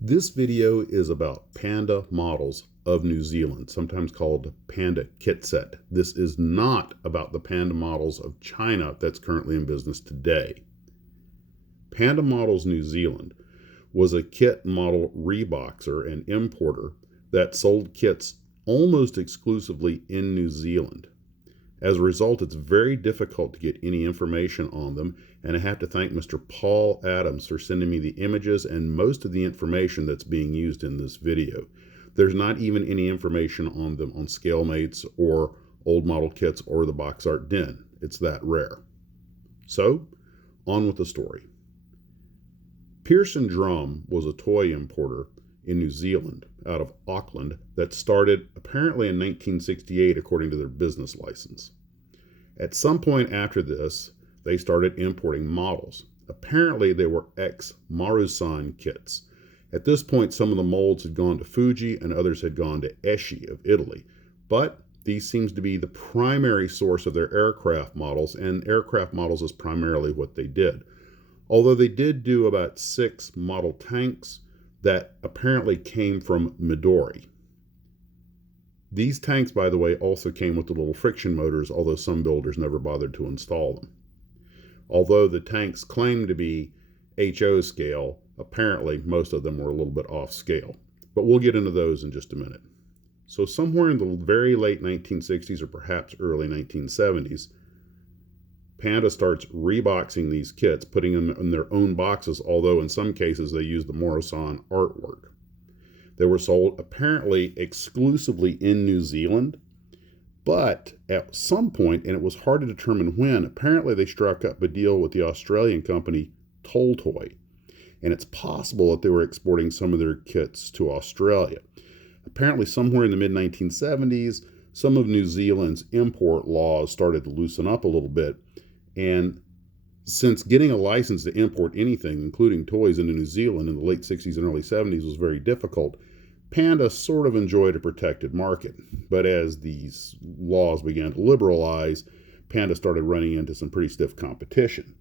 This video is about panda models of New Zealand, sometimes called Panda Kitset. This is not about the panda models of China that's currently in business today. Panda Models New Zealand was a kit model reboxer and importer that sold kits almost exclusively in New Zealand. As a result, it's very difficult to get any information on them, and I have to thank Mr. Paul Adams for sending me the images and most of the information that's being used in this video. There's not even any information on them on ScaleMates or old model kits or the Box Art Den. It's that rare. So, on with the story. Pearson Drum was a toy importer in New Zealand out of Auckland that started apparently in 1968 according to their business license. At some point after this, they started importing models. Apparently they were ex-Marusan kits. At this point, some of the molds had gone to Fuji and others had gone to Eschi of Italy. But these seems to be the primary source of their aircraft models, and aircraft models is primarily what they did. Although they did do about 6 model tanks that apparently came from Midori. These tanks, by the way, also came with the little friction motors, although some builders never bothered to install them. Although the tanks claimed to be HO scale, apparently most of them were a little bit off scale. But we'll get into those in just a minute. So somewhere in the very late 1960s or perhaps early 1970s, Panda starts reboxing these kits, putting them in their own boxes, although in some cases they used the Marusan artwork. They were sold apparently exclusively in New Zealand, but at some point, and it was hard to determine when, apparently they struck up a deal with the Australian company Toy, and it's possible that they were exporting some of their kits to Australia. Apparently somewhere in the mid-1970s, some of New Zealand's import laws started to loosen up a little bit. And since getting a license to import anything, including toys, into New Zealand in the late 60s and early 70s was very difficult, Panda sort of enjoyed a protected market. But as these laws began to liberalize, Panda started running into some pretty stiff competition.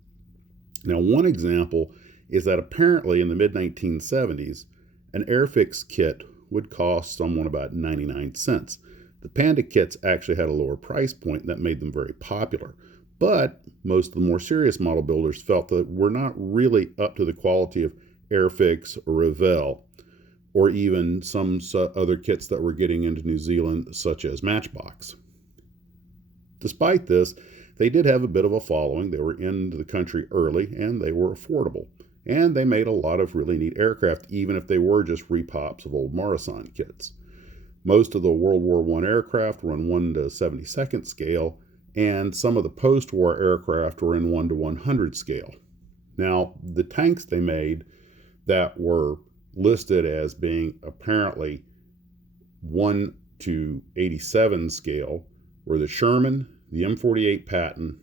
Now, one example is that apparently in the mid-1970s, an Airfix kit would cost someone about 99 cents. The Panda kits actually had a lower price point that made them very popular. But most of the more serious model builders felt that we're not really up to the quality of Airfix or Revell, or even some other kits that were getting into New Zealand, such as Matchbox. Despite this, they did have a bit of a following. They were into the country early, and they were affordable. And they made a lot of really neat aircraft, even if they were just repops of old Marusan kits. Most of the World War I aircraft were in 1 to 72nd scale, and some of the post-war aircraft were in 1 to 100 scale. Now, the tanks they made that were listed as being apparently 1 to 87 scale were the Sherman, the M48 Patton,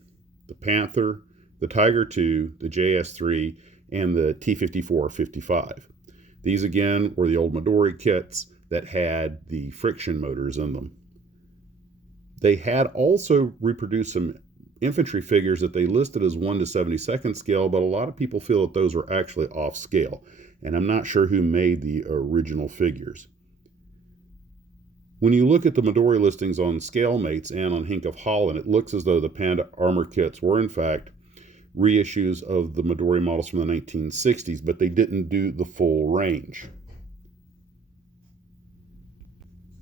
the Panther, the Tiger II, the JS3, and the T-54-55. These again were the old Midori kits that had the friction motors in them. They had also reproduced some infantry figures that they listed as 1 to 72nd scale, but a lot of people feel that those were actually off scale, and I'm not sure who made the original figures. When you look at the Midori listings on ScaleMates and on Hink of Holland, it looks as though the Panda armor kits were in fact reissues of the Midori models from the 1960s, but they didn't do the full range.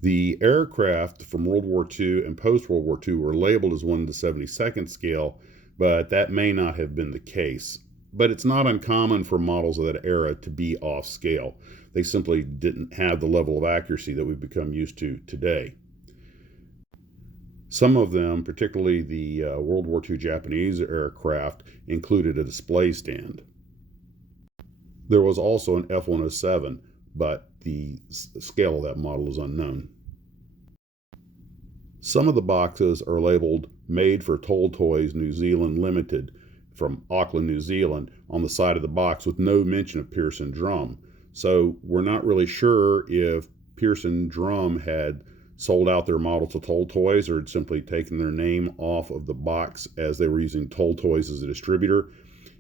The aircraft from World War II and post-World War II were labeled as 1 to 72nd scale, but that may not have been the case. But it's not uncommon for models of that era to be off scale. They simply didn't have the level of accuracy that we've become used to today. Some of them, particularly the World War II Japanese aircraft, included a display stand. There was also an F-107, but the scale of that model is unknown. Some of the boxes are labeled Made for Toys New Zealand Limited from Auckland, New Zealand on the side of the box with no mention of Pearson Drum. So we're not really sure if Pearson Drum had sold out their model to Toys or had simply taken their name off of the box as they were using Toys as a distributor.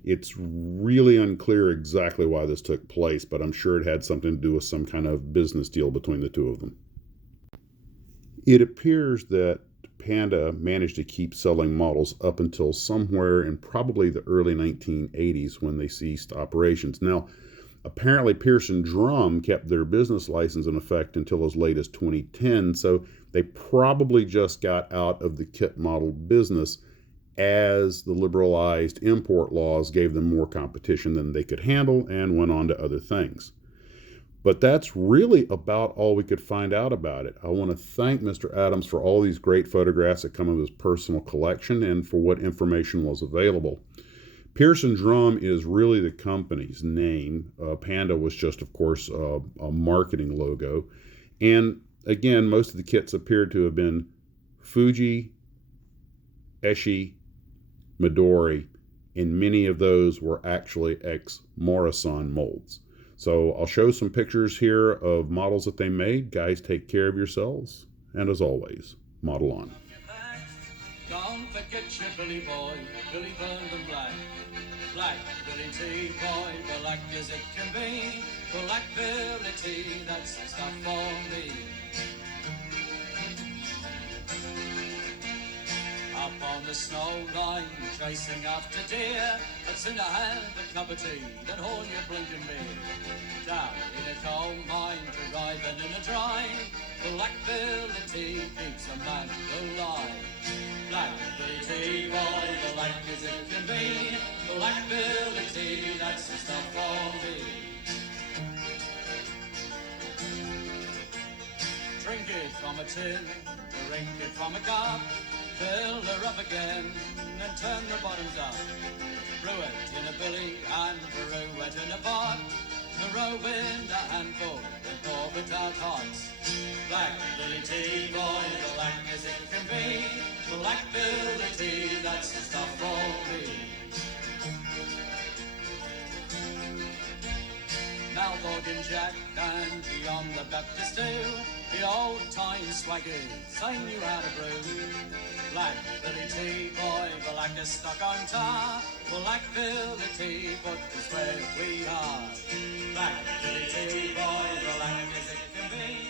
It's really unclear exactly why this took place, but I'm sure it had something to do with some kind of business deal between the two of them. It appears that Panda managed to keep selling models up until somewhere in probably the early 1980s when they ceased operations. Now, apparently Pearson Drum kept their business license in effect until as late as 2010, so they probably just got out of the kit model business as the liberalized import laws gave them more competition than they could handle and went on to other things. But that's really about all we could find out about it. I want to thank Mr. Adams for all these great photographs that come of his personal collection and for what information was available. Pearson Drum is really the company's name. Panda was just, of course, a marketing logo. And again, most of the kits appeared to have been Fuji, Eshi, Midori, and many of those were actually ex-Morrison molds. So I'll show some pictures here of models that they made. Guys, take care of yourselves. And as always, model on. Don't forget your Billy boy, Billy burned and black. Black Billy T boy, black as it can be. Black Billy T, that's the stuff for me. Up on the snow line, chasing after deer. It's in the hand a cup of tea, then all your blinking beer. Down in a coal mine, driving in a dry. Black Billy T keeps a man alive. Black Billy T boy, black as it can be. Black Billy T, that's the stuff for me. Drink it from a tin, drink it from a cup. Fill her up again and turn the bottoms up. Brew it in a billy and brew it in a pot. Throw in a handful and pour it out hot. Black Billy T boy, black as it can be. Black Billy T, that's the stuff for me. Now Morgan Jack and John the Baptist too. The old-time swaggers, I knew how to brew. Black Billy T boy, black as stuck on tar. Black Billy T, put us where we are. Black Billy T boy, black as it can be.